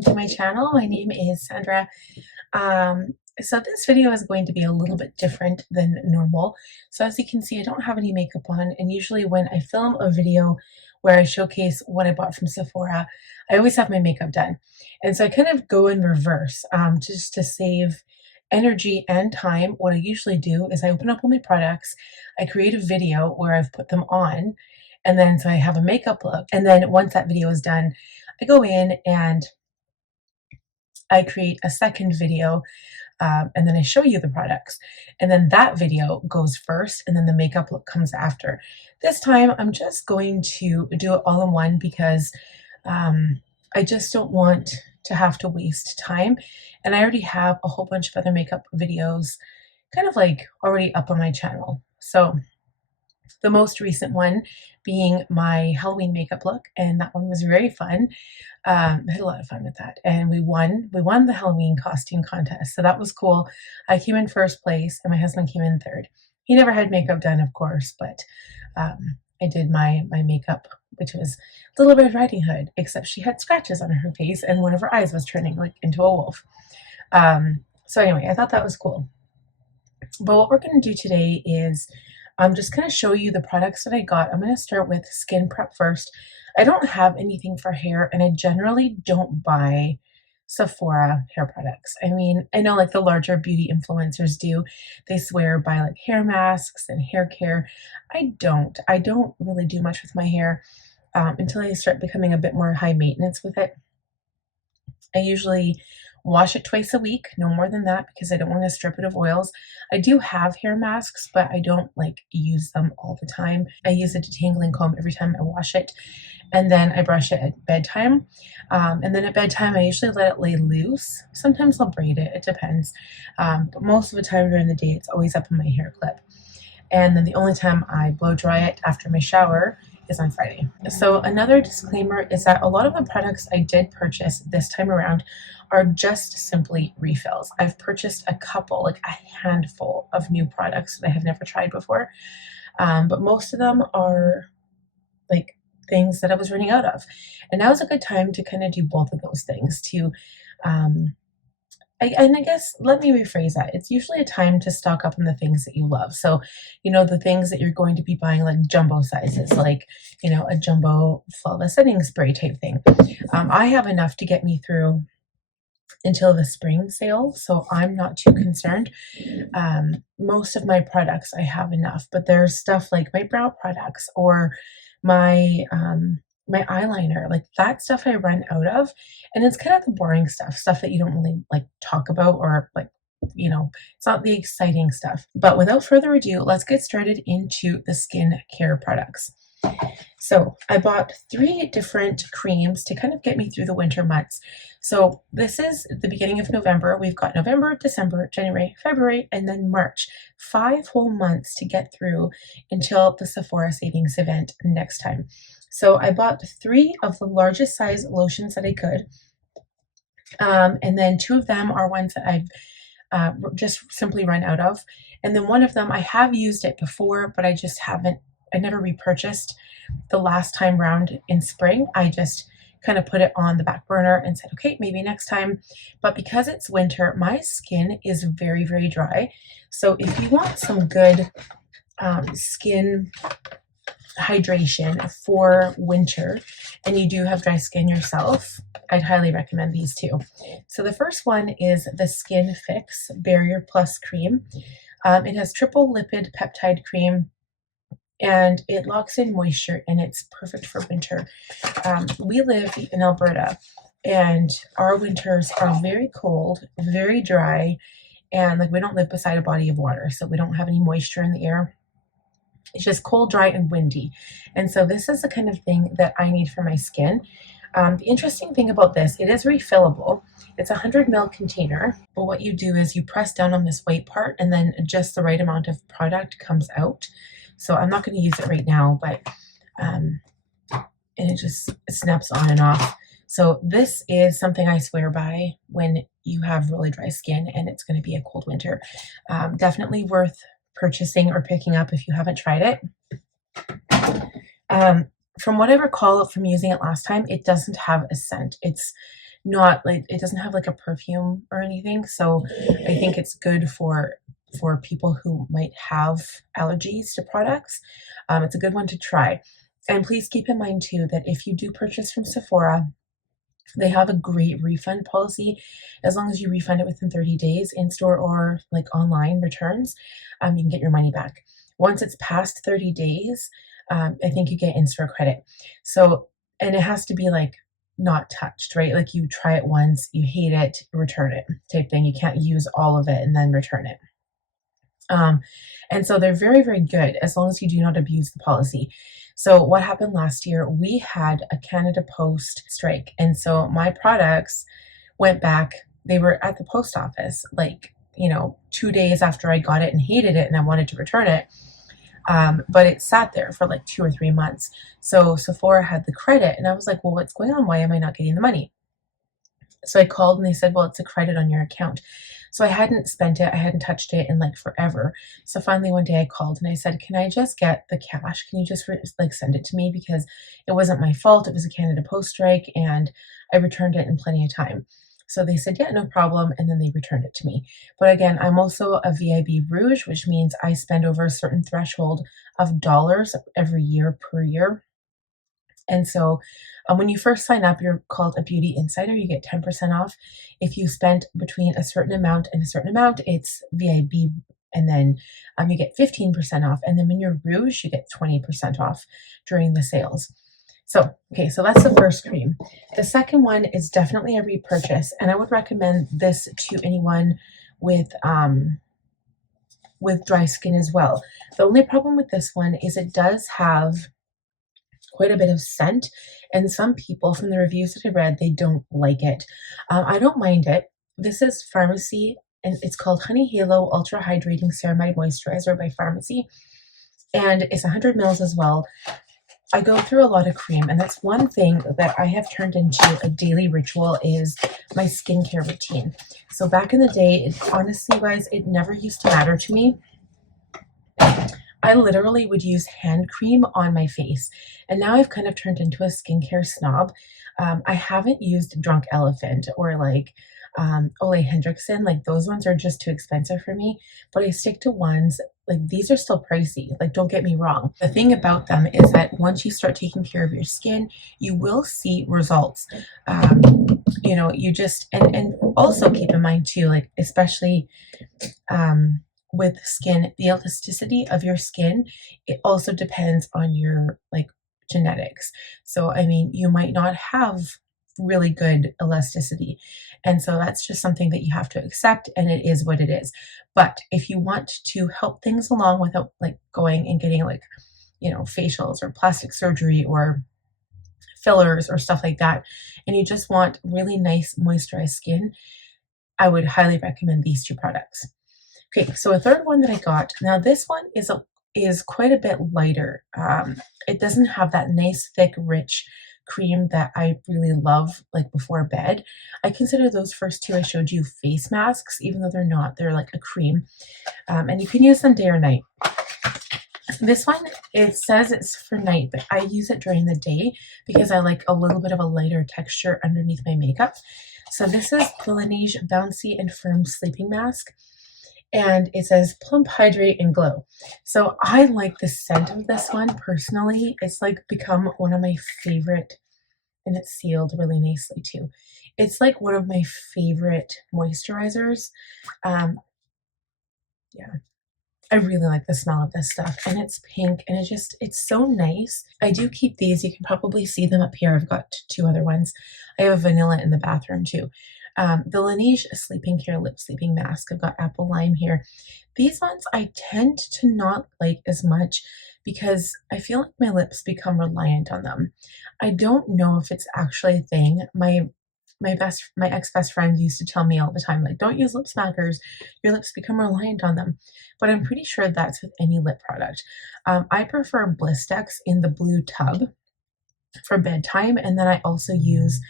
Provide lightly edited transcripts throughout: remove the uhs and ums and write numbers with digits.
welcome to my channel. My name is Sandra. So this video is going to be a little bit different than normal. So as you can see, I don't have any makeup on, and usually when I film a video where I showcase what I bought from Sephora, I always have my makeup done. And so I kind of go in reverse just to save energy and time. What I usually do is I open up all my products, I create a video where I've put them on, and then so I have a makeup look. And then once that video is done, I go in and I create a second video, and then I show you the products. And then that video goes first, and then the makeup look comes after. This time, I'm just going to do it all in one because I just don't want to have to waste time. And I already have a whole bunch of other makeup videos kind of like already up on my channel. So the most recent one being my Halloween makeup look, and that one was very fun. I had a lot of fun with that, and we won the Halloween costume contest, so that was cool. I came in first place, and my husband came in third. He never had makeup done, of course, but I did my makeup, which was Little Red Riding Hood, except she had scratches on her face, and one of her eyes was turning like into a wolf. So anyway, I thought that was cool. But what we're going to do today is I'm just going to show you the products that I got. I'm going to start with skin prep first. I don't have anything for hair, and I generally don't buy Sephora hair products. I mean, I know like the larger beauty influencers do. They swear by like hair masks and hair care. I don't really do much with my hair until I start becoming a bit more high maintenance with it. I usually wash it twice a week, no more than that, because I don't want to strip it of oils. I do have hair masks, but I don't like use them all the time. I use a detangling comb every time I wash it, and then I brush it at bedtime. And then at bedtime, I usually let it lay loose. Sometimes I'll braid it, it depends. But most of the time during the day, it's always up in my hair clip. And then the only time I blow dry it after my shower is on Friday. So another disclaimer is that a lot of the products I did purchase this time around are just simply refills. I've purchased a couple, like a handful of new products that I have never tried before, but most of them are like things that I was running out of. And now is a good time to kind of do both of those things to and I guess, let me rephrase that. It's usually a time to stock up on the things that you love. So, you know, the things that you're going to be buying, like jumbo sizes, like, you know, a jumbo flawless setting spray type thing. I have enough to get me through until the spring sale, so I'm not too concerned. Most of my products I have enough, but there's stuff like my brow products or my my eyeliner, like that stuff I run out of, and it's kind of the boring stuff that you don't really like talk about, or like, you know, it's not the exciting stuff. But without further ado, let's get started into the skin care products. So I bought 3 different creams to kind of get me through the winter months. So this is the beginning of November. We've got November, December, January, February, and then March. 5 whole months to get through until the Sephora savings event next time. So I bought 3 of the largest size lotions that I could. And then 2 of them are ones that I've just simply run out of. And then one of them, I have used it before, but I never repurchased the last time round in spring. I just kind of put it on the back burner and said, okay, maybe next time. But because it's winter, my skin is very, very dry. So if you want some good skin hydration for winter, and you do have dry skin yourself, I'd highly recommend these 2. So the first one is the Skin Fix Barrier Plus Cream. It has triple lipid peptide cream, and it locks in moisture, and it's perfect for winter. We live in Alberta, and our winters are very cold, very dry, and like we don't live beside a body of water, so we don't have any moisture in the air. It's just cold, dry, and windy. And so this is the kind of thing that I need for my skin. The interesting thing about this, it is refillable. It's a 100 ml container, but what you do is you press down on this white part, and then just the right amount of product comes out. So I'm not going to use it right now, but and it snaps on and off. So this is something I swear by when you have really dry skin and it's going to be a cold winter. Definitely worth purchasing or picking up if you haven't tried it. From what I recall from using it last time, it doesn't have a scent. It's not like, it doesn't have like a perfume or anything. So I think it's good for people who might have allergies to products. It's a good one to try. And please keep in mind too that if you do purchase from Sephora, they have a great refund policy. As long as you refund it within 30 days in store or like online returns, you can get your money back. Once it's past 30 days, I think you get in-store credit. So, and it has to be like not touched, right? Like you try it once, you hate it, return it type thing. You can't use all of it and then return it. And so they're very, very good as long as you do not abuse the policy. So what happened last year, we had a Canada Post strike. And so my products went back. They were at the post office, like, 2 days after I got it and hated it and I wanted to return it. But it sat there for like 2 or 3 months. So Sephora had the credit and I was like, well, what's going on? Why am I not getting the money? So I called and they said, well, it's a credit on your account. So I hadn't spent it. I hadn't touched it in like forever. So finally one day I called and I said, can I just get the cash? Can you just like send it to me? Because it wasn't my fault. It was a Canada Post strike and I returned it in plenty of time. So they said, yeah, no problem. And then they returned it to me. But again, I'm also a VIB Rouge, which means I spend over a certain threshold of dollars every year per year. And so when you first sign up, you're called a Beauty Insider. You get 10% off. If you spend between a certain amount and a certain amount, it's VIB. And then you get 15% off. And then when you're Rouge, you get 20% off during the sales. So, okay, so that's the first cream. The second one is definitely a repurchase. And I would recommend this to anyone with dry skin as well. The only problem with this one is it does have quite a bit of scent, and some people from the reviews that I read, they don't like it. I don't mind it. This is Farmacy, and it's called Honey Halo Ultra Hydrating Ceramide Moisturizer by Farmacy, and it's 100 mils as well. I go through a lot of cream, and that's one thing that I have turned into a daily ritual is my skincare routine. So back in the day, honestly, guys, it never used to matter to me. I literally would use hand cream on my face, and now I've kind of turned into a skincare snob. I haven't used Drunk Elephant or like Ole Hendrickson. Like those ones are just too expensive for me, but I stick to ones like these are still pricey. Like don't get me wrong. The thing about them is that once you start taking care of your skin, you will see results. You just and also keep in mind too, like especially with skin, the elasticity of your skin, it also depends on your like genetics. So I mean, you might not have really good elasticity, and so that's just something that you have to accept, and it is what it is. But if you want to help things along without like going and getting like facials or plastic surgery or fillers or stuff like that, and you just want really nice moisturized skin, I would highly recommend these two products. Okay, so a third one that I got. Now this one is quite a bit lighter. It doesn't have that nice, thick, rich cream that I really love, like before bed. I consider those first two I showed you face masks, even though they're not. They're like a cream, and you can use them day or night. This one, it says it's for night, but I use it during the day because I like a little bit of a lighter texture underneath my makeup. So this is the Lineage Bouncy and Firm Sleeping Mask. And it says plump, hydrate, and glow. So I like the scent of this one personally. It's like become one of my favorite, and it's sealed really nicely too. It's like one of my favorite moisturizers. Yeah, I really like the smell of this stuff, and it's pink, and it's so nice. I do keep these. You can probably see them up here. I've got two other ones. I have a vanilla in the bathroom too. The Lineage Sleeping Care Lip Sleeping Mask. I've got apple lime here. These ones I tend to not like as much because I feel like my lips become reliant on them. I don't know if it's actually a thing. My ex-best friend used to tell me all the time, like, don't use lip smackers. Your lips become reliant on them. But I'm pretty sure that's with any lip product. I prefer Blistex in the blue tub for bedtime. And then I also use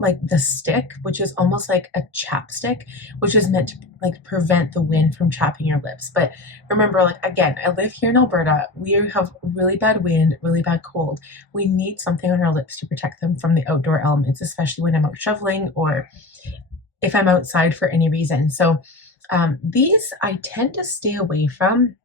like the stick, which is almost like a chapstick, which is meant to like prevent the wind from chapping your lips. But remember, like again, I live here in Alberta. We have really bad wind, really bad cold. We need something on our lips to protect them from the outdoor elements, especially when I'm out shoveling or if I'm outside for any reason. So these I tend to stay away from.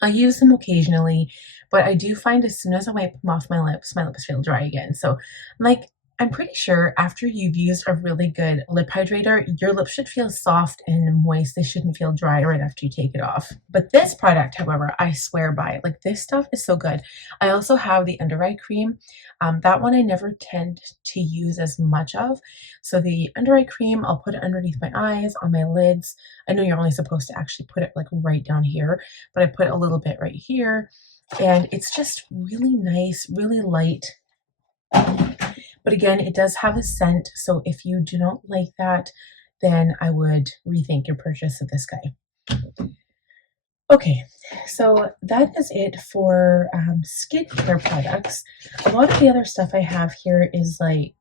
I use them occasionally, but I do find as soon as I wipe them off my lips feel dry again. So like, I'm pretty sure after you've used a really good lip hydrator, your lips should feel soft and moist. They shouldn't feel dry right after you take it off. But this product, however, I swear by. Like, this stuff is so good. I also have the under eye cream. That one I never tend to use as much of. So the under eye cream, I'll put it underneath my eyes, on my lids. I know you're only supposed to actually put it like right down here, but I put a little bit right here. And it's just really nice, really light. But again, it does have a scent, so if you do not like that, then I would rethink your purchase of this guy. Okay, so that is it for skincare products. A lot of the other stuff I have here is like,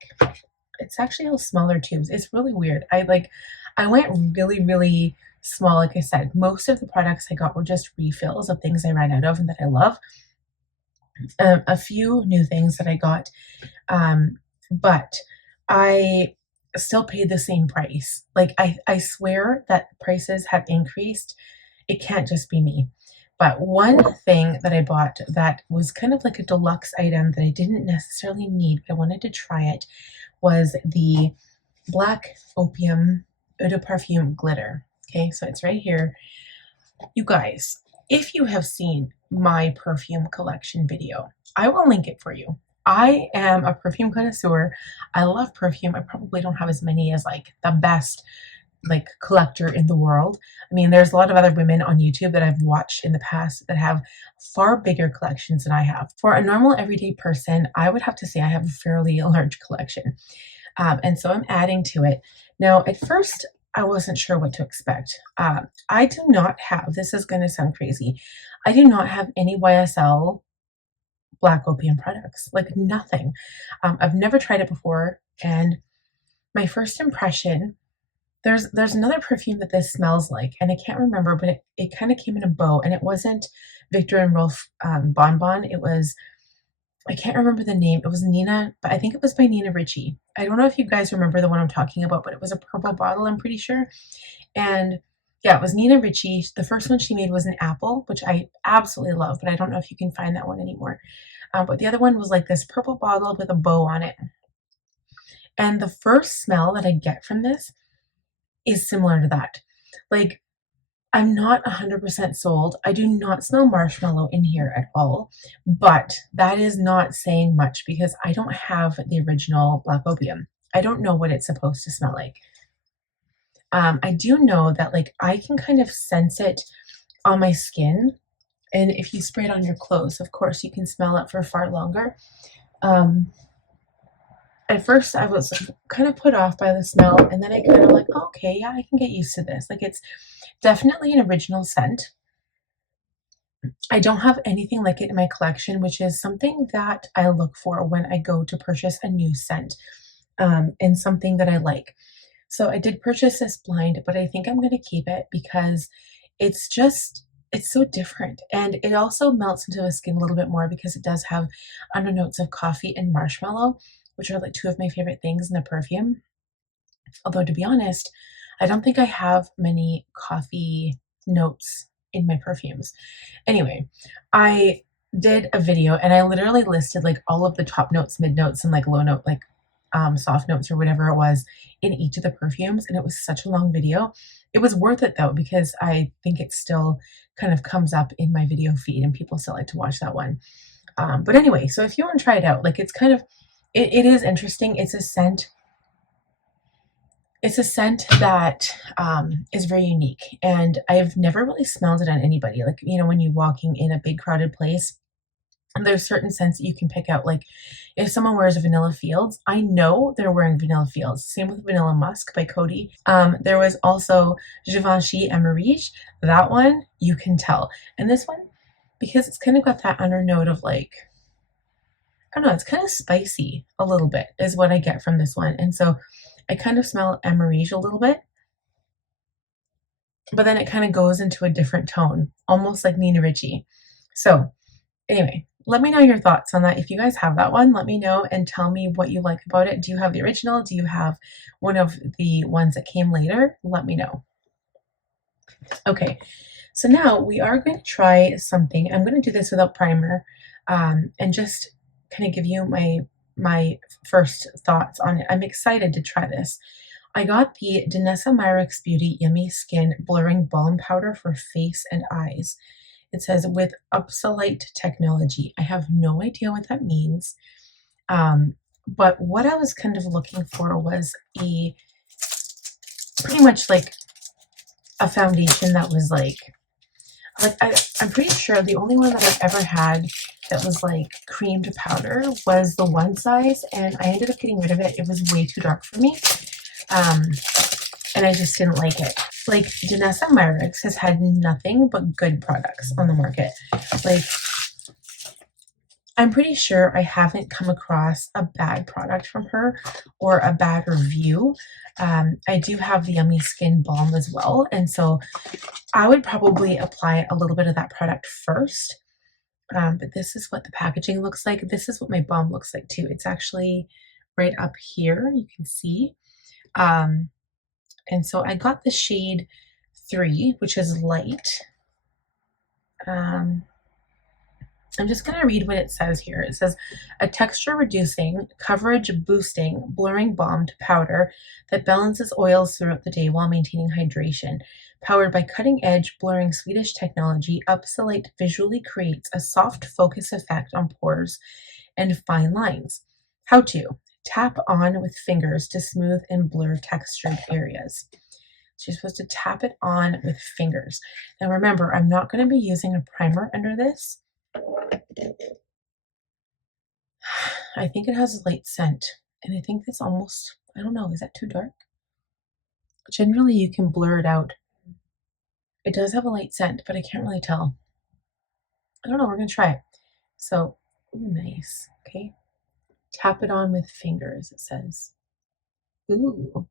it's actually all smaller tubes. It's really weird. I went really small. Like I said, most of the products I got were just refills of things I ran out of and that I love. A few new things that I got, but I still paid the same price. Like I swear that prices have increased. It can't just be me. But one thing that I bought that was kind of like a deluxe item that I didn't necessarily need, but I wanted to try it, was the Black Opium Eau de Parfume glitter. Okay, so it's right here. You guys, if you have seen my perfume collection video, I will link it for you. I am a perfume connoisseur. I love perfume. I probably don't have as many as like the best like collector in the world. I mean, there's a lot of other women on YouTube that I've watched in the past that have far bigger collections than I have. For a normal everyday person, I would have to say I have a fairly large collection. And so I'm adding to it. Now, at first, I wasn't sure what to expect. I do not have, this is going to sound crazy, I do not have any YSL Black Opium products, like nothing. I've never tried it before, and my first impression, there's another perfume that this smells like, and I can't remember, but it kind of came in a bow, and it wasn't Victor and Rolf Bonbon. It was, I can't remember the name. It was Nina, but I think it was by Nina Ricci. I don't know if you guys remember the one I'm talking about, but it was a purple bottle, I'm pretty sure. And yeah, it was Nina Ricci. The first one she made was an apple, which I absolutely love, but I don't know if you can find that one anymore. But the other one was like this purple bottle with a bow on it. And the first smell that I get from this is similar to that. Like, I'm not 100% sold. I do not smell marshmallow in here at all, but that is not saying much because I don't have the original Black Opium. I don't know what it's supposed to smell like. I do know that like I can kind of sense it on my skin, and if you spray it on your clothes, of course, you can smell it for far longer. At first, I was kind of put off by the smell, and then I kind of like, oh, okay, yeah, I can get used to this. Like, it's definitely an original scent. I don't have anything like it in my collection, which is something that I look for when I go to purchase a new scent, and something that I like. So I did purchase this blind, but I think I'm going to keep it because it's so different. And it also melts into the skin a little bit more because it does have undernotes of coffee and marshmallow, which are like two of my favorite things in the perfume. Although, to be honest, I don't think I have many coffee notes in my perfumes. Anyway, I did a video and I literally listed like all of the top notes, mid notes, and like low note, like soft notes or whatever it was in each of the perfumes. And it was such a long video. It was worth it though, because I think it still kind of comes up in my video feed and people still like to watch that one. But anyway, so if you want to try it out, like it's kind of, it is interesting. It's a scent. It's a scent that is very unique, and I've never really smelled it on anybody. Like, you know, when you're walking in a big crowded place, and there's certain scents that you can pick out. Like if someone wears a Vanilla Fields, I know they're wearing Vanilla Fields. Same with Vanilla Musk by Coty. There was also Givenchy Emerige. That one, you can tell. And this one, because it's kind of got that undernote of like, I don't know, it's kind of spicy a little bit is what I get from this one. And so I kind of smell Emerige a little bit, but then it kind of goes into a different tone, almost like Nina Ricci. So anyway, let me know your thoughts on that. If you guys have that one, let me know and tell me what you like about it. Do you have the original? Do you have one of the ones that came later? Let me know. Okay, so now we are going to try something. I'm going to do this without primer, and just kind of give you my first thoughts on it. I'm excited to try this. I got the Danessa Myricks Beauty Yummy Skin Blurring Balm Powder for face and eyes. It says with Upsolite technology. I have no idea what that means. But what I was kind of looking for was a pretty much like a foundation that was like I'm pretty sure the only one that I've ever had that was like cream to powder was the one size, and I ended up getting rid of it. It was way too dark for me. And I just didn't like it. Like, Danessa Myricks has had nothing but good products on the market. Like, I'm pretty sure I haven't come across a bad product from her or a bad review. I do have the Yummy Skin Balm as well, and so I would probably apply a little bit of that product first. But this is what the packaging looks like. This is what my balm looks like too. It's actually right up here, you can see. And so I got the shade 3, which is light. I'm just going to read what it says here. It says, a texture reducing, coverage boosting, blurring balm to powder that balances oils throughout the day while maintaining hydration. Powered by cutting edge blurring Swedish technology, Upsolite visually creates a soft focus effect on pores and fine lines. How to tap on with fingers to smooth and blur textured areas. So you're supposed to tap it on with fingers. Now remember, I'm not going to be using a primer under this. I think it has a light scent, and I think it's almost, I don't know, is that too dark? Generally, you can blur it out. It does have a light scent, but I can't really tell. I don't know, we're going to try it. So, ooh, nice, okay. Tap it on with fingers, it says. Ooh.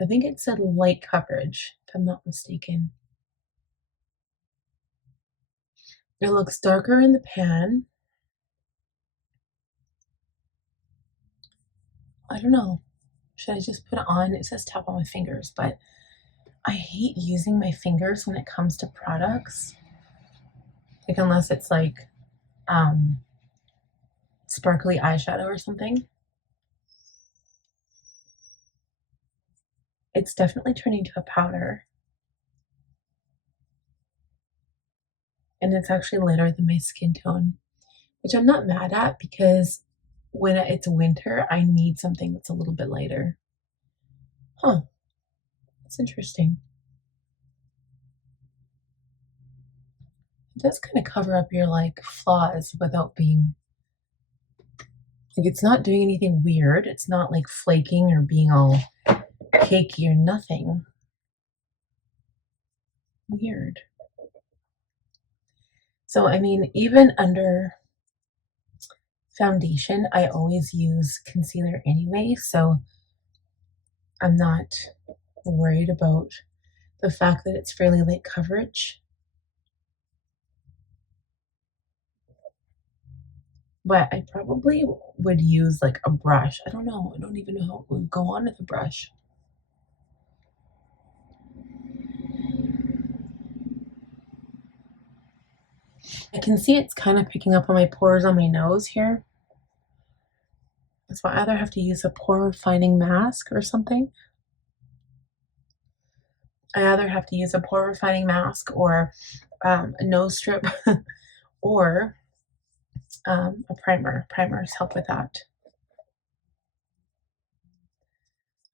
I think it said light coverage, if I'm not mistaken. It looks darker in the pan. I don't know. Should I just put it on? It says tap on my fingers, but I hate using my fingers when it comes to products. Like, unless it's like sparkly eyeshadow or something. It's definitely turning to a powder. And it's actually lighter than my skin tone, which I'm not mad at because when it's winter, I need something that's a little bit lighter. Huh. That's interesting. It does kind of cover up your like flaws without being like, it's not doing anything weird. It's not like flaking or being all cakey or nothing weird. So, I mean, even under foundation, I always use concealer anyway, so I'm not worried about the fact that it's fairly light coverage. But I probably would use like a brush. I don't know. I don't even know how it would go on with a brush. I can see it's kind of picking up on my pores on my nose here. So I either have to use a pore refining mask or something. I either have to use a pore refining mask or a nose strip or a primer. Primers help with that.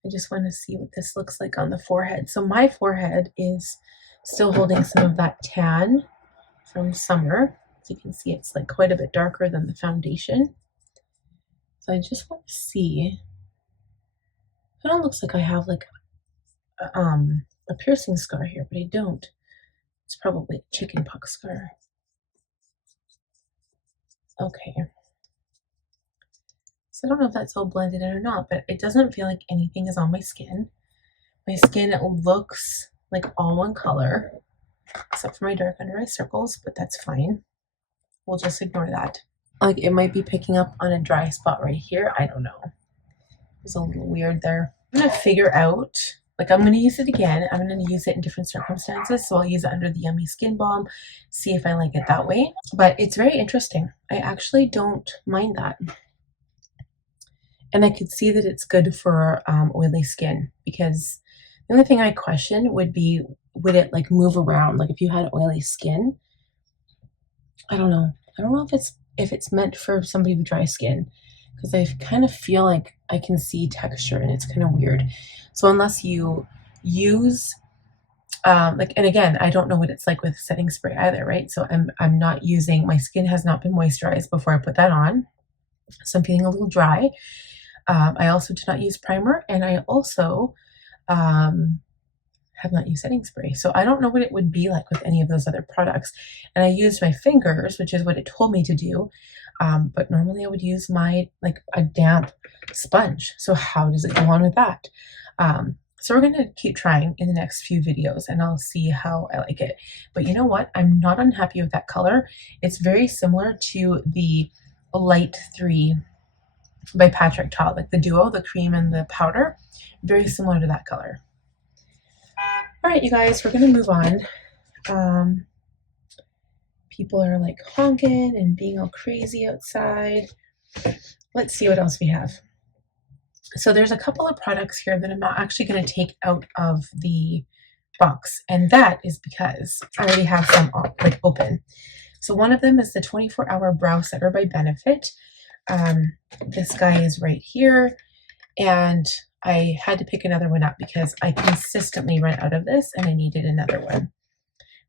I just want to see what this looks like on the forehead. So my forehead is still holding some of that tan from summer. As you can see, it's like quite a bit darker than the foundation. So I just want to see. It kind of looks like I have like a piercing scar here, but I don't. It's probably a chicken pox scar. Okay, So I don't know if that's all blended in or not, but it doesn't feel like anything is on my skin. My skin looks like all one color, except for my dark under eye circles, but that's fine. We'll just ignore that. Like it might be picking up on a dry spot right here. I don't know. It was a little weird there. I'm gonna figure out, like I'm gonna use it again. I'm gonna use it in different circumstances. So I'll use it under the Yummy Skin Balm, see if I like it that way. But it's very interesting. I actually don't mind that. And I could see that it's good for oily skin, because the only thing I question would be, would it like move around? Like if you had oily skin, I don't know. I don't know if it's meant for somebody with dry skin, because I kind of feel like I can see texture and it's kind of weird. So unless you use like, and again, I don't know what it's like with setting spray either, right? So I'm not using, my skin has not been moisturized before I put that on, so I'm feeling a little dry. I also did not use primer, and I also have not used setting spray. So I don't know what it would be like with any of those other products. And I used my fingers, which is what it told me to do. But normally I would use my, like a damp sponge. So how does it go on with that? So we're going to keep trying in the next few videos, and I'll see how I like it. But you know what? I'm not unhappy with that color. It's very similar to the Light 3 by Patrick Ta, like the duo, the cream and the powder, very similar to that color. All right, you guys, we're gonna move on. People are like honking and being all crazy outside. Let's see what else we have. So there's a couple of products here that I'm not actually going to take out of the box, and that is because I already have some like open. So one of them is the 24-hour brow setter by Benefit. This guy is right here, and I had to pick another one up because I consistently run out of this and I needed another one.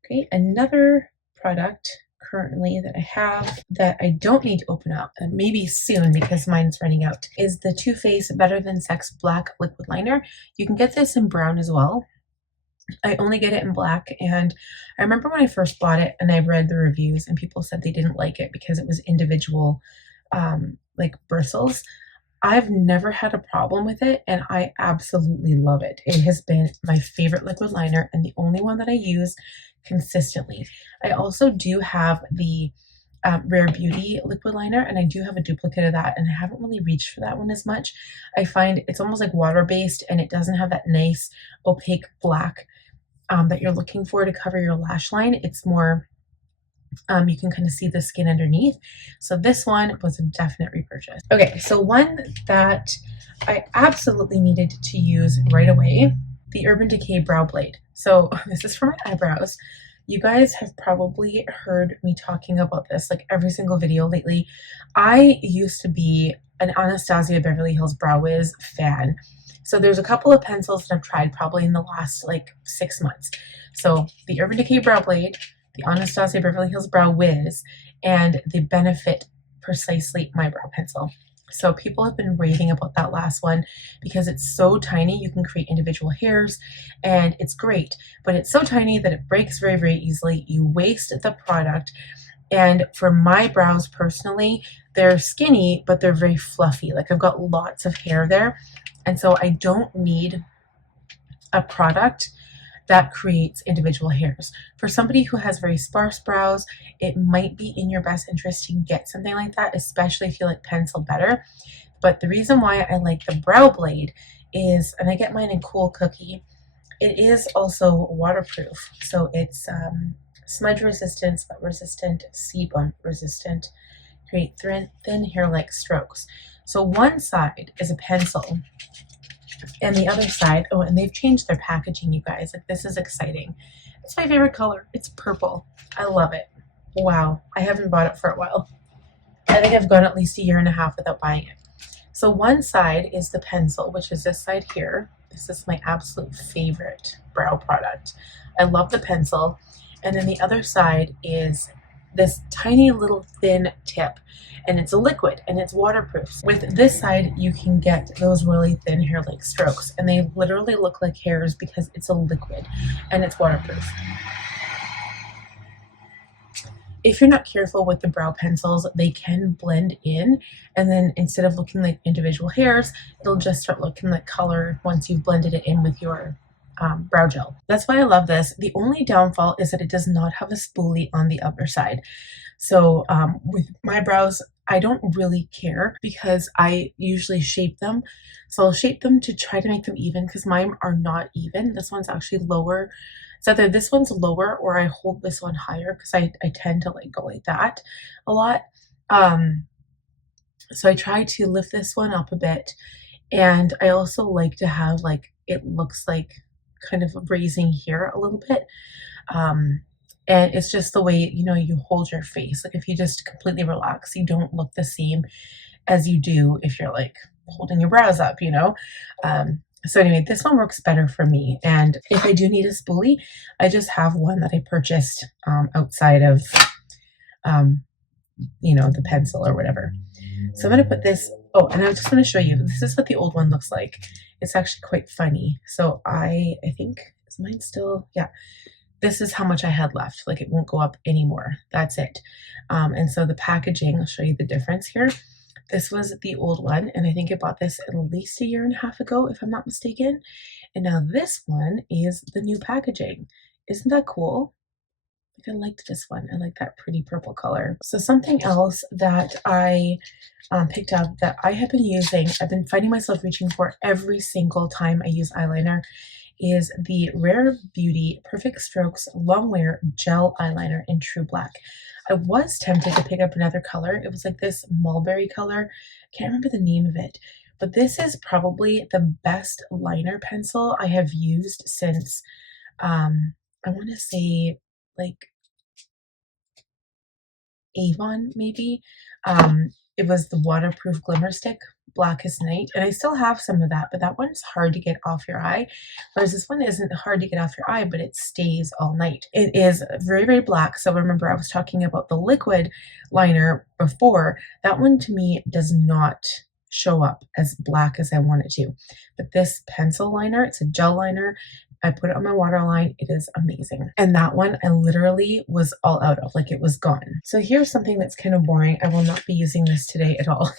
Okay, another product currently that I have that I don't need to open up, and maybe soon because mine's running out, is the Too Faced Better Than Sex Black Liquid Liner. You can get this in brown as well. I only get it in black, and I remember when I first bought it and I read the reviews and people said they didn't like it because it was individual like bristles. I've never had a problem with it, and I absolutely love it. It has been my favorite liquid liner and the only one that I use consistently. I also do have the Rare Beauty liquid liner, and I do have a duplicate of that, and I haven't really reached for that one as much. I find it's almost like water-based, and it doesn't have that nice opaque black that you're looking for to cover your lash line. It's more you can kind of see the skin underneath. So this one was a definite repurchase. Okay, so one that I absolutely needed to use right away, the Urban Decay Brow Blade. So this is for my eyebrows. You guys have probably heard me talking about this like every single video lately. I used to be an Anastasia Beverly Hills Brow Wiz fan. So there's a couple of pencils that I've tried probably in the last like 6 months. So the Urban Decay Brow Blade, the Anastasia Beverly Hills Brow Wiz, and the Benefit Precisely My Brow Pencil. So people have been raving about that last one because it's so tiny. You can create individual hairs and it's great, but it's so tiny that it breaks very, very easily. You waste the product. And for my brows personally, they're skinny, but they're very fluffy. Like I've got lots of hair there. And so I don't need a product that creates individual hairs. For somebody who has very sparse brows, it might be in your best interest to get something like that, especially if you like pencil better. But the reason why I like the Brow Blade is, and I get mine in Cool Cookie, it is also waterproof. So it's smudge resistant, sweat resistant, sebum resistant, create thin hair-like strokes. So one side is a pencil, and the other side, oh, and they've changed their packaging, you guys. Like, this is exciting. It's my favorite color. It's purple. I love it. Wow. I haven't bought it for a while. I think I've gone at least 1.5 years without buying it. So one side is the pencil, which is this side here. This is my absolute favorite brow product. I love the pencil. And then the other side is this tiny little thin tip, and it's a liquid and it's waterproof. With this side, you can get those really thin hair-like strokes, and they literally look like hairs because it's a liquid and it's waterproof. if you're not careful with the brow pencils, they can blend in, and then instead of looking like individual hairs, it'll just start looking like color once you've blended it in with your brow gel. That's why I love this. The only downfall is that it does not have a spoolie on the other side. So with my brows, I don't really care because I usually shape them. So I'll shape them to try to make them even because mine are not even. This one's actually lower. It's either this one's lower or I hold this one higher because I tend to like go like that a lot. So I try to lift this one up a bit. And I also like to have like, it looks like kind of raising here a little bit. And it's just the way, you know, you hold your face. Like if you just completely relax, you don't look the same as you do if you're like holding your brows up, you know? So anyway, this one works better for me. And if I do need a spoolie, I just have one that I purchased outside of, you know, the pencil or whatever. So I'm going to put this, oh, and I just want to show you, this is what the old one looks like. It's actually quite funny. So I think, is mine still, yeah. This is how much I had left. Like it won't go up anymore. That's it. And so the packaging, I'll show you the difference here. This was the old one, and I think I bought this at least a year and a half ago, if I'm not mistaken. And now this one is the new packaging. Isn't that cool? Like I liked this one. I like that pretty purple color. So something else that I picked up that I have been using, I've been finding myself reaching for every single time I use eyeliner, is the Rare Beauty Perfect Strokes Long Wear Gel Eyeliner in True Black. I was tempted to pick up another color. It was like this mulberry color. Can't remember the name of it. But this is probably the best liner pencil I have used since, I want to say like Avon maybe. It was the waterproof glimmer stick, Blackest Night, and I still have some of that, but that one's hard to get off your eye, whereas this one isn't hard to get off your eye, but it stays all night. It is very, very black. So remember I was talking about the liquid liner before. That one to me does not show up as black as I want it to, but this pencil liner, it's a gel liner. I put it on my waterline. It is amazing. And that one I literally was all out of, like it was gone. So here's something that's kind of boring. I will not be using this today at all.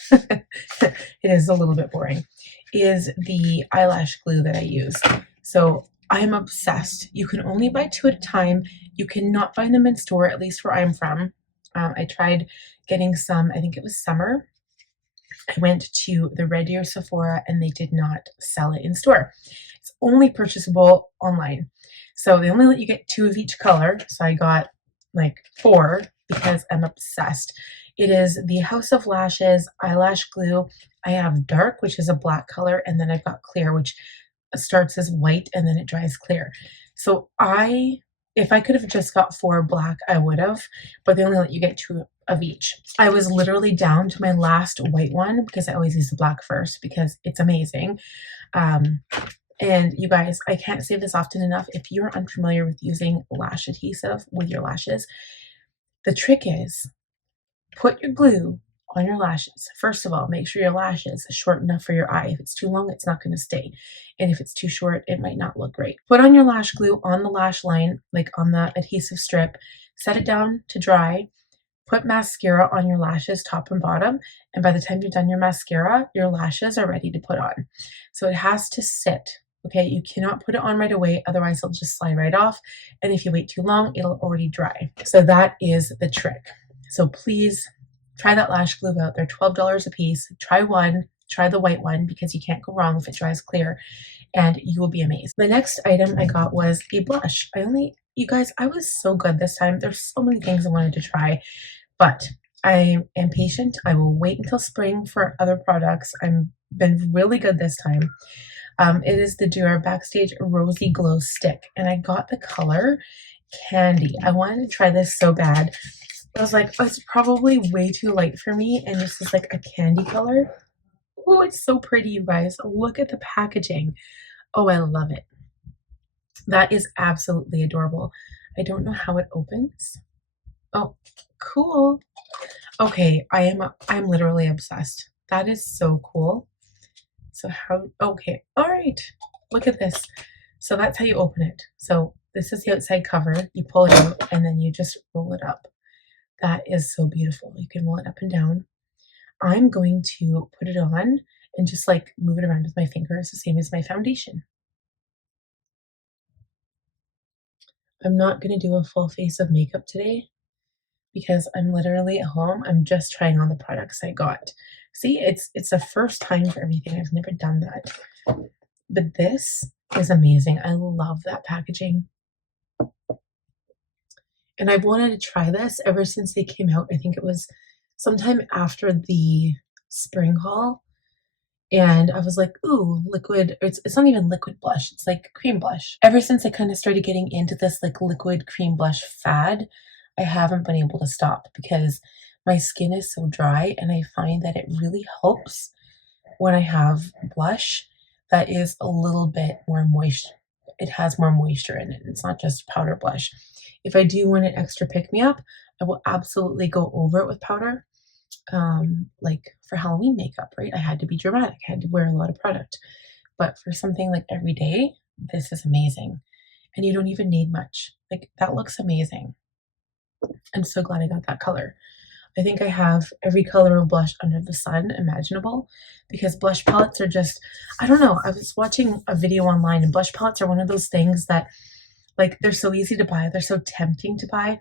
It is a little bit boring. Is the eyelash glue that I use. So I'm obsessed. You can only buy 2 at a time. You cannot find them in store, at least where I'm from. I tried getting some, I think it was summer. I went to the Red Deer Sephora and they did not sell it in store. It's only purchasable online. So they only let you get 2 of each color. So I got like 4 because I'm obsessed. It is the House of Lashes eyelash glue. I have dark, which is a black color, and then I've got clear, which starts as white and then it dries clear. So if I could have just got 4 black, I would have, but they only let you get 2 of each. I was literally down to my last white one because I always use the black first because it's amazing. And you guys, I can't say this often enough. If you're unfamiliar with using lash adhesive with your lashes, the trick is put your glue on your lashes. First of all, make sure your lashes are short enough for your eye. If it's too long, it's not going to stay. And if it's too short, it might not look great. Put on your lash glue on the lash line, like on the adhesive strip, set it down to dry. Put mascara on your lashes, top and bottom, and by the time you're done your mascara, your lashes are ready to put on. So it has to sit, okay? You cannot put it on right away, otherwise it'll just slide right off, and if you wait too long, it'll already dry. So that is the trick. So please try that lash glue out. They're $12 a piece. Try one, try the white one, because you can't go wrong if it dries clear, and you will be amazed. The next item I got was a blush. You guys, I was so good this time. There's so many things I wanted to try, but I am patient. I will wait until spring for other products. I've been really good this time. It is the Dior Backstage Rosy Glow Stick, and I got the color Candy. I wanted to try this so bad. I was like, oh, it's probably way too light for me, and this is like a candy color. Oh, it's so pretty, you guys. Look at the packaging. Oh, I love it. That is absolutely adorable. I don't know how it opens. Oh, cool. Okay, I'm literally obsessed. That is so cool. So okay, all right. Look at this. So that's how you open it. So this is the outside cover. You pull it out and then you just roll it up. That is so beautiful. You can roll it up and down. I'm going to put it on and just like move it around with my fingers, the same as my foundation. I'm not going to do a full face of makeup today because I'm literally at home. I'm just trying on the products I got. See, it's the first time for everything. I've never done that. But this is amazing. I love that packaging. And I've wanted to try this ever since they came out. I think it was sometime after the spring haul. And I was like, ooh, liquid. It's not even liquid blush. It's like cream blush. Ever since I kind of started getting into this like liquid cream blush fad, I haven't been able to stop because my skin is so dry, and I find that it really helps when I have blush that is a little bit more moist. It has more moisture in it. It's not just powder blush. If I do want an extra pick-me-up, I will absolutely go over it with powder. Like for Halloween makeup, right? I had to be dramatic. I had to wear a lot of product. But for something like every day, this is amazing. And you don't even need much. Like, that looks amazing. I'm so glad I got that color. I think I have every color of blush under the sun imaginable, because blush palettes are just, I don't know. I was watching a video online, and blush palettes are one of those things that, like, they're so easy to buy. They're so tempting to buy.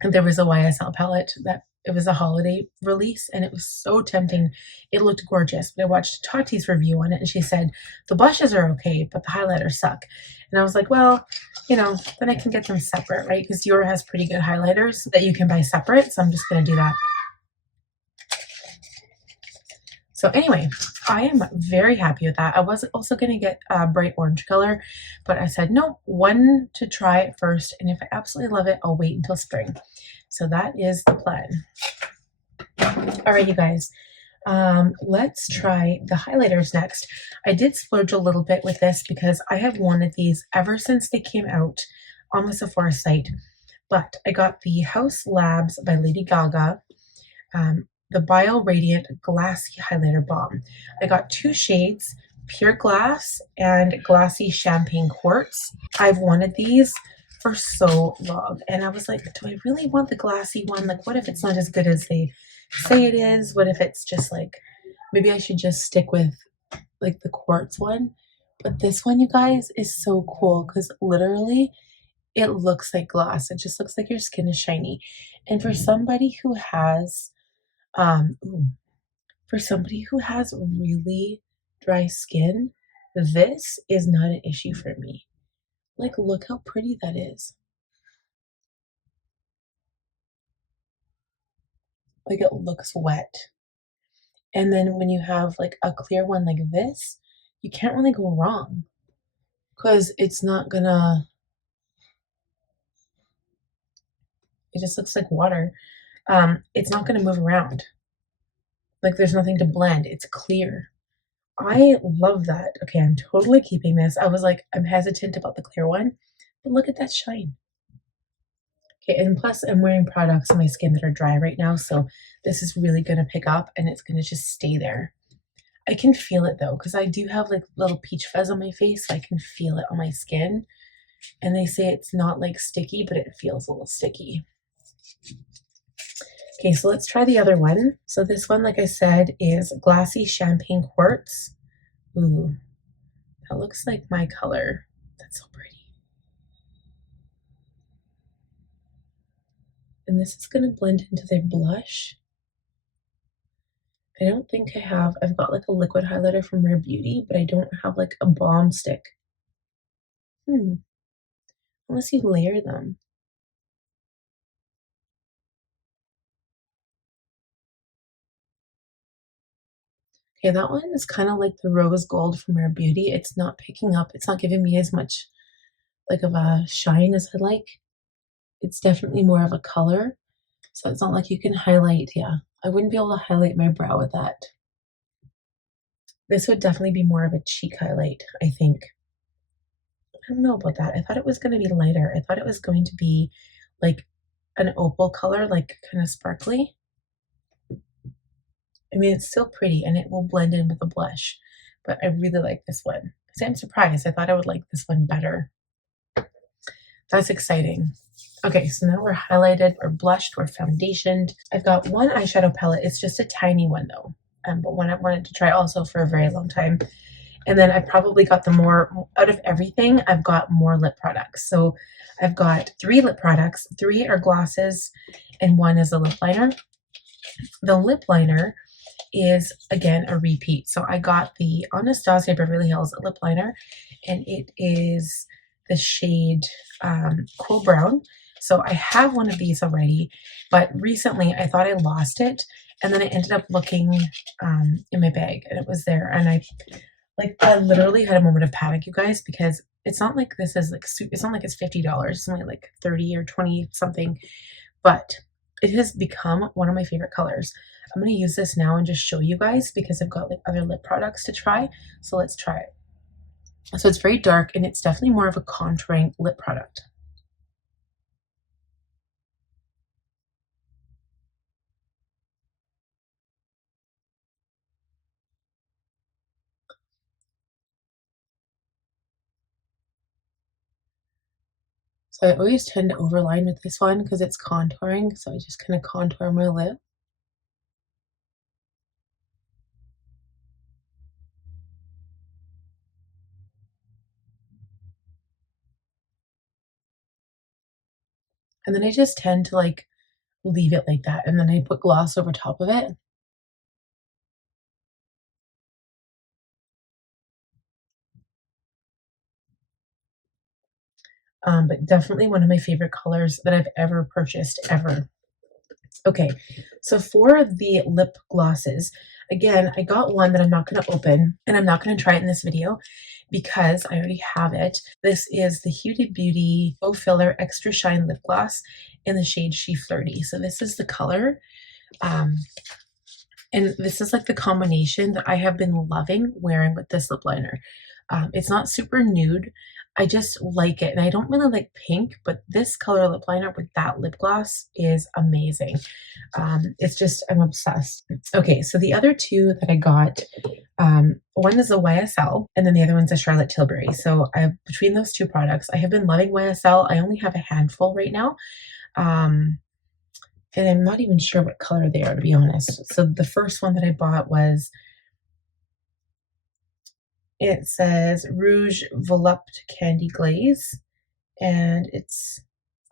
And there was a YSL palette that it was a holiday release, and it was so tempting. It looked gorgeous. But I watched Tati's review on it, and she said the blushes are okay, but the highlighters suck. And I was like, well, you know, then I can get them separate, right? Because Dior has pretty good highlighters that you can buy separate. So I'm just going to do that. So anyway, I am very happy with that. I was also going to get a bright orange color, but I said, no, one to try it first. And if I absolutely love it, I'll wait until spring. So that is the plan. All right, you guys, let's try the highlighters next. I did splurge a little bit with this because I have wanted these ever since they came out on the Sephora site. But I got the Haus Labs by Lady Gaga, the Bioradiant Glassy Highlighter Balm. I got two shades, Pure Glass and Glassy Champagne Quartz. I've wanted these for so long, and I was like, do I really want the glassy one? Like, what if it's not as good as they say it is? What if it's just like, maybe I should just stick with like the quartz one? But this one, you guys, is so cool because literally it looks like glass. It just looks like your skin is shiny. And for somebody who has really dry skin, this is not an issue for me. Like, look how pretty that is. Like, it looks wet. And then when you have like a clear one like this, you can't really go wrong because it's not gonna, it just looks like water. It's not gonna move around. Like, there's nothing to blend. It's clear. I love that. Okay, I'm totally keeping this. I was like, I'm hesitant about the clear one, but look at that shine. Okay, and plus I'm wearing products on my skin that are dry right now, so this is really gonna pick up and it's gonna just stay there. I can feel it though, because I do have like little peach fuzz on my face, so I can feel it on my skin. And they say it's not like sticky, but it feels a little sticky. Okay, so let's try the other one. So this one, like I said, is Glassy Champagne Quartz. Ooh, that looks like my color. That's so pretty. And this is going to blend into the blush. I don't think I have, I've got like a liquid highlighter from Rare Beauty, but I don't have like a balm stick. Unless you layer them. Okay, that one is kind of like the rose gold from Rare Beauty. It's not picking up, it's not giving me as much like of a shine as I like. It's definitely more of a color. So it's not like you can highlight, yeah. I wouldn't be able to highlight my brow with that. This would definitely be more of a cheek highlight, I think. I don't know about that. I thought it was going to be lighter. I thought it was going to be like an opal color, like kind of sparkly. I mean, it's still pretty and it will blend in with the blush, but I really like this one. So I'm surprised. I thought I would like this one better. That's exciting. Okay, so now we're highlighted, we're blushed, we're foundationed. I've got one eyeshadow palette. It's just a tiny one though, but one I wanted to try also for a very long time. And then I probably got the more, out of everything, I've got more lip products. So I've got 3 lip products. 3 are glosses and 1 is a lip liner. The lip liner is, again, a repeat. So I got the Anastasia Beverly Hills lip liner, and it is the shade Cool Brown. So I have one of these already, but recently I thought I lost it, and then I ended up looking in my bag, and it was there, and I literally had a moment of panic, you guys, because it's not like this is like, it's not like it's $50. It's only like 30 or 20 something, but it has become one of my favorite colors. I'm going to use this now and just show you guys because I've got like other lip products to try. So let's try it. So it's very dark and it's definitely more of a contouring lip product. So I always tend to overline with this one because it's contouring. So I just kind of contour my lip. And then I just tend to like leave it like that. And then I put gloss over top of it. But definitely one of my favorite colors that I've ever purchased, ever. Okay, so for the lip glosses, again, I got one that I'm not going to open, and I'm not going to try it in this video because I already have it. This is the Huda Beauty Faux Filler Extra Shine Lip Gloss in the shade She Flirty. So this is the color. And this is like the combination that I have been loving wearing with this lip liner. It's not super nude. I just like it. And I don't really like pink, but this color lip liner with that lip gloss is amazing. It's just, I'm obsessed. Okay, so the other 2 that I got, one is a YSL and then the other one's a Charlotte Tilbury. So between those 2 products, I have been loving YSL. I only have a handful right now. And I'm not even sure what color they are, to be honest. So the first one that I bought was, it says Rouge Volupte Candy Glaze, and it's,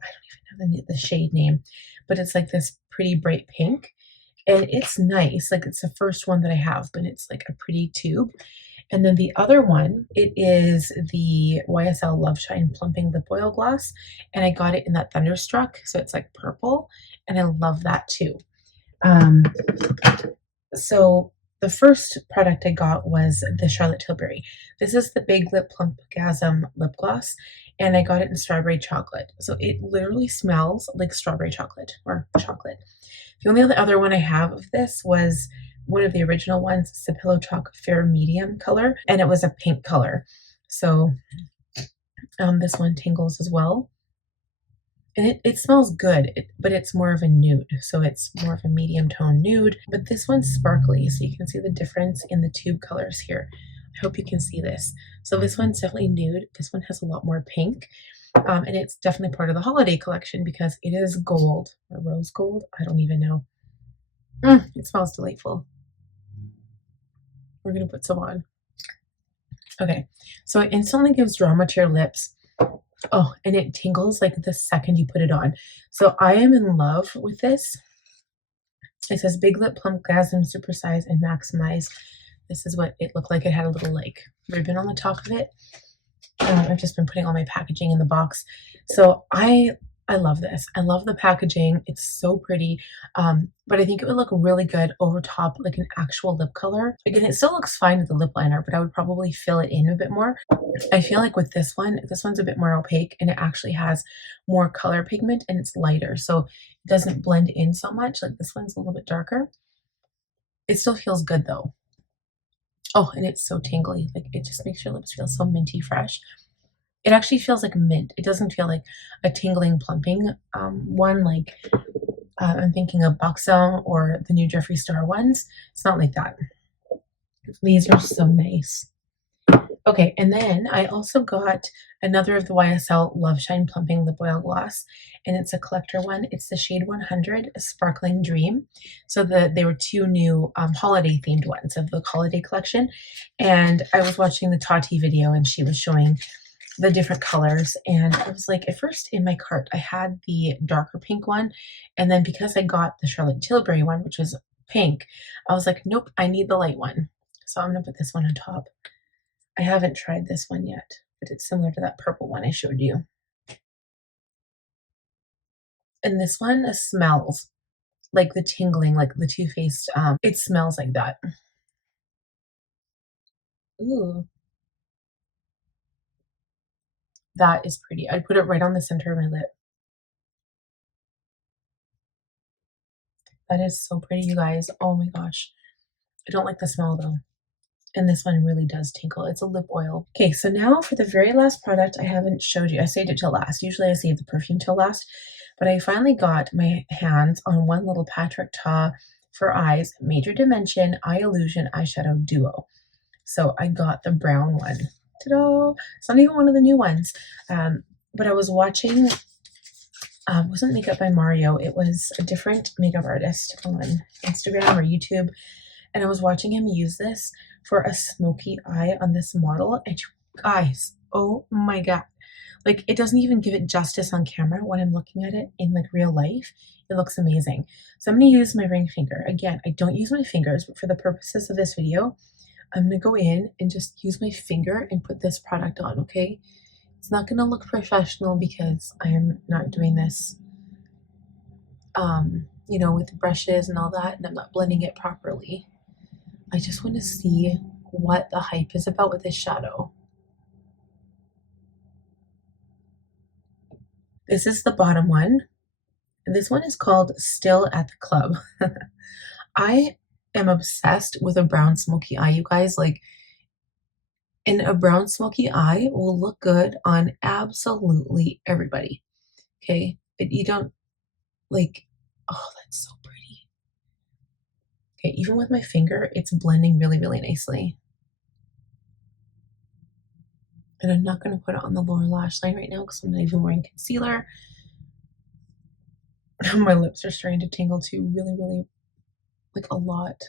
I don't even know the shade name, but it's like this pretty bright pink, and it's nice. Like it's the first one that I have, but it's like a pretty tube. And then the other one, it is the YSL Love Shine Plumping Lip Oil Gloss, and I got it in that Thunderstruck, so it's like purple, and I love that too. So the first product I got was the Charlotte Tilbury. This is the Big Lip Plumpgasm Lip Gloss, and I got it in strawberry chocolate. So it literally smells like strawberry chocolate or chocolate. The only other one I have of this was one of the original ones. It's the Pillow Talk Fair Medium color, and it was a pink color. So this one tingles as well. And it smells good, but it's more of a nude. So it's more of a medium tone nude, but this one's sparkly. So you can see the difference in the tube colors here. I hope you can see this. So this one's definitely nude. This one has a lot more pink. And it's definitely part of the holiday collection because it is gold or rose gold. I don't even know. It smells delightful. We're going to put some on. Okay, so it instantly gives drama to your lips. Oh, and it tingles like the second you put it on. So I am in love with this. It says Big Lip Plumpgasm Supersize and Maximize. This is what it looked like. It had a little like ribbon on the top of it. I've just been putting all my packaging in the box. So I love this. I love the packaging. It's so pretty. But I think it would look really good over top like an actual lip color. Again, it still looks fine with the lip liner, but I would probably fill it in a bit more. I feel like with this one's a bit more opaque and it actually has more color pigment and it's lighter. So it doesn't blend in so much. Like this one's a little bit darker. It still feels good though. Oh, and it's so tingly. Like it just makes your lips feel so minty fresh. It actually feels like mint. It doesn't feel like a tingling, plumping one like I'm thinking of Buxom or the new Jeffree Star ones. It's not like that. These are so nice. Okay, and then I also got another of the YSL Love Shine Plumping Lip Oil Gloss, and it's a collector one. It's the shade 100 Sparkling Dream. So they were two new holiday themed ones of the holiday collection. And I was watching the Tati video, and she was showing the different colors, and I was like, at first in my cart I had the darker pink one, and then because I got the Charlotte Tilbury one, which was pink, I was like, nope, I need the light one. So I'm gonna put this one on top. I haven't tried this one yet, but it's similar to that purple one I showed you. And this one smells like the tingling, like the Too Faced, it smells like that. Ooh, that is pretty. I'd put it right on the center of my lip. That is so pretty, you guys. Oh my gosh. I don't like the smell though. And this one really does tinkle. It's a lip oil. Okay, so now for the very last product I haven't showed you. I saved it till last. Usually I save the perfume till last. But I finally got my hands on one little Patrick Ta for eyes, Major Dimension Eye Illusion Eyeshadow Duo. So I got the brown one. Ta-da! It's not even one of the new ones. But I was watching, it wasn't Makeup by Mario. It was a different makeup artist on Instagram or YouTube. And I was watching him use this for a smoky eye on this model. And you guys, oh my God. Like, it doesn't even give it justice on camera when I'm looking at it in like real life. It looks amazing. So I'm going to use my ring finger. Again, I don't use my fingers, but for the purposes of this video, I'm going to go in and just use my finger and put this product on, okay? It's not going to look professional because I am not doing this, you know, with brushes and all that, and I'm not blending it properly. I just want to see what the hype is about with this shadow. This is the bottom one. This one is called Still at the Club. I am obsessed with a brown smoky eye, you guys. Like, and a brown smoky eye will look good on absolutely everybody. Okay? But you don't, like, oh, that's so pretty. Okay, even with my finger, it's blending really, really nicely. And I'm not going to put it on the lower lash line right now because I'm not even wearing concealer. My lips are starting to tingle too, really, really, like a lot.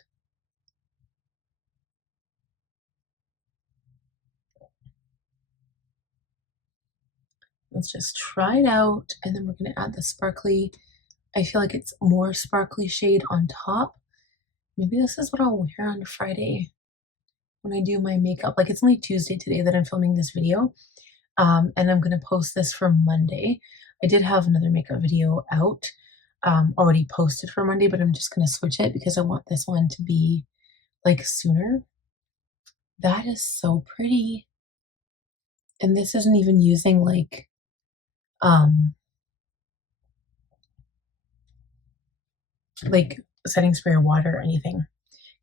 Let's just try it out, and then we're going to add the sparkly. I feel like it's more sparkly shade on top. Maybe this is what I'll wear on Friday when I do my makeup. Like, it's only Tuesday today that I'm filming this video, and I'm going to post this for Monday. I did have another makeup video out, already posted for Monday, but I'm just going to switch it because I want this one to be like sooner. That is so pretty. And this isn't even using like setting spray or water or anything.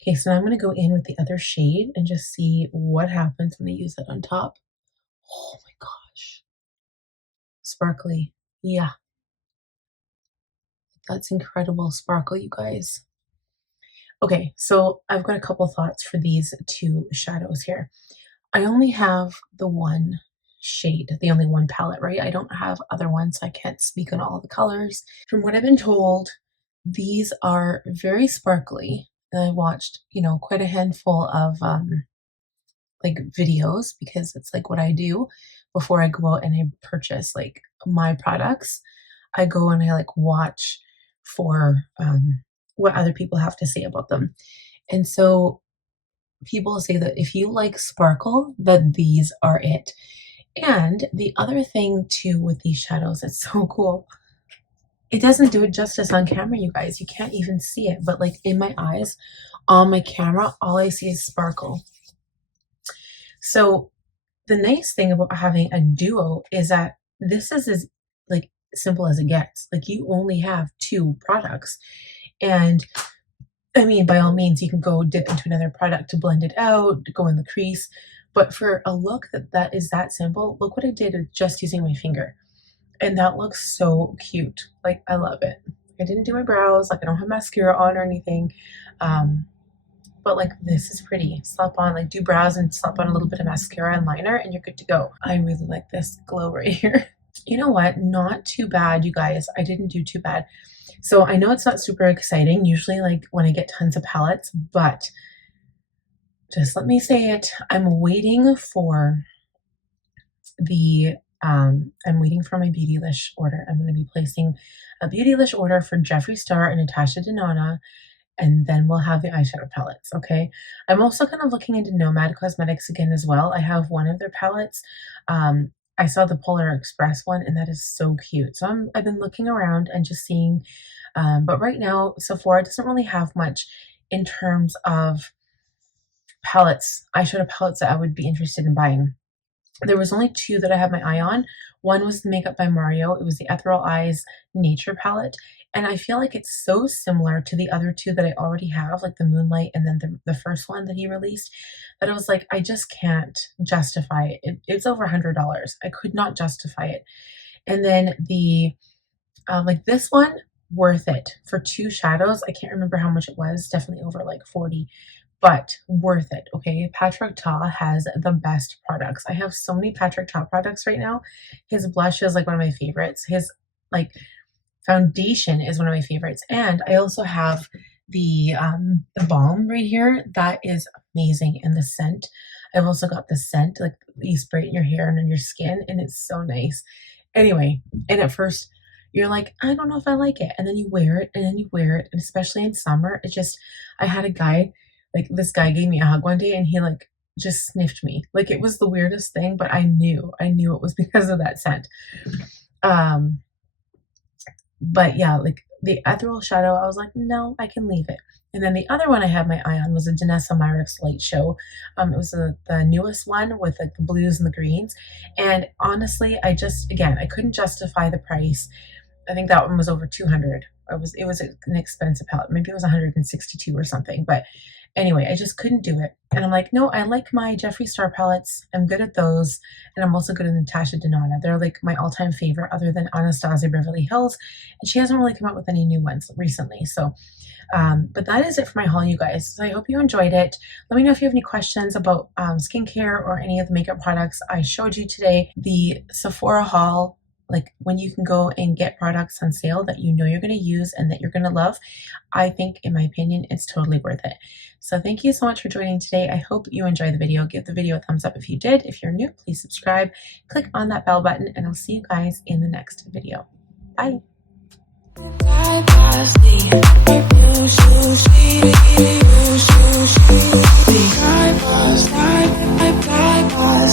Okay, so now I'm going to go in with the other shade and just see what happens when I use it on top. Oh my gosh. Sparkly. Yeah. That's incredible sparkle, you guys. Okay, so I've got a couple thoughts for these two shadows here. I only have the one shade, the only one palette, right? I don't have other ones, so I can't speak on all the colors. From what I've been told, these are very sparkly. And I watched, you know, quite a handful of like videos because it's like what I do before I go out and I purchase like my products. I go and I like watch for what other people have to say about them. And so people say that if you like sparkle, that these are it. And the other thing too with these shadows, it's so cool. It doesn't do it justice on camera, you guys. You can't even see it, but like in my eyes, on my camera, all I see is sparkle. So the nice thing about having a duo is that this is as like simple as it gets. Like, you only have two products, and I mean, by all means, you can go dip into another product to blend it out, go in the crease. But for a look that is that simple, look what I did with just using my finger. And that looks so cute. Like, I love it. I didn't do my brows. Like, I don't have mascara on or anything. but like this is pretty. Slap on, like do brows and slap on a little bit of mascara and liner and you're good to go. I really like this glow right here. You know what? Not too bad, you guys. I didn't do too bad. So I know it's not super exciting usually like when I get tons of palettes, but just let me say it. I'm waiting for my Beautylish order. I'm going to be placing a Beautylish order for Jeffree Star and Natasha Denona, and then we'll have the eyeshadow palettes, okay? I'm also kind of looking into Nomad Cosmetics again as well. I have one of their palettes. I saw the Polar Express one, and that is so cute. So I've been looking around and just seeing, but right now, Sephora doesn't really have much in terms of palettes, eyeshadow palettes that I would be interested in buying. There was only two that I had my eye on. One was the Makeup by Mario. It was the Ethereal Eyes Nature palette. And I feel like it's so similar to the other two that I already have, like the Moonlight and then the first one that he released, that I was like, I just can't justify it. It's over $100. I could not justify it. And then the, like this one, worth it. For two shadows, I can't remember how much it was. Definitely over like 40. But worth it, okay? Patrick Ta has the best products. I have so many Patrick Ta products right now. His blush is like one of my favorites. His like foundation is one of my favorites. And I also have the balm right here. That is amazing. And the scent. I've also got the scent, like you spray it in your hair and on your skin, and it's so nice. Anyway, and at first you're like, I don't know if I like it. And then you wear it, and then you wear it. And especially in summer, it just, I had a guy, like this guy gave me a hug one day and he like just sniffed me. Like it was the weirdest thing, but I knew it was because of that scent. But yeah, like the ethereal shadow, I was like, no, I can leave it. And then the other one I had my eye on was a Danessa Myricks Light Show. It was the newest one with like the blues and the greens. And honestly, I couldn't justify the price. I think that one was over 200. It was an expensive palette. Maybe it was 162 or something. But anyway, I just couldn't do it. And I'm like, no, I like my Jeffree Star palettes. I'm good at those. And I'm also good at Natasha Denona. They're like my all-time favorite other than Anastasia Beverly Hills. And she hasn't really come out with any new ones recently. So, but that is it for my haul, you guys. So I hope you enjoyed it. Let me know if you have any questions about skincare or any of the makeup products I showed you today. The Sephora haul, like when you can go and get products on sale that you know you're going to use and that you're going to love, I think, in my opinion, it's totally worth it. So thank you so much for joining today. I hope you enjoyed the video. Give the video a thumbs up if you did. If you're new, please subscribe. Click on that bell button, and I'll see you guys in the next video. Bye.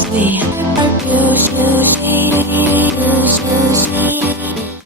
Bye.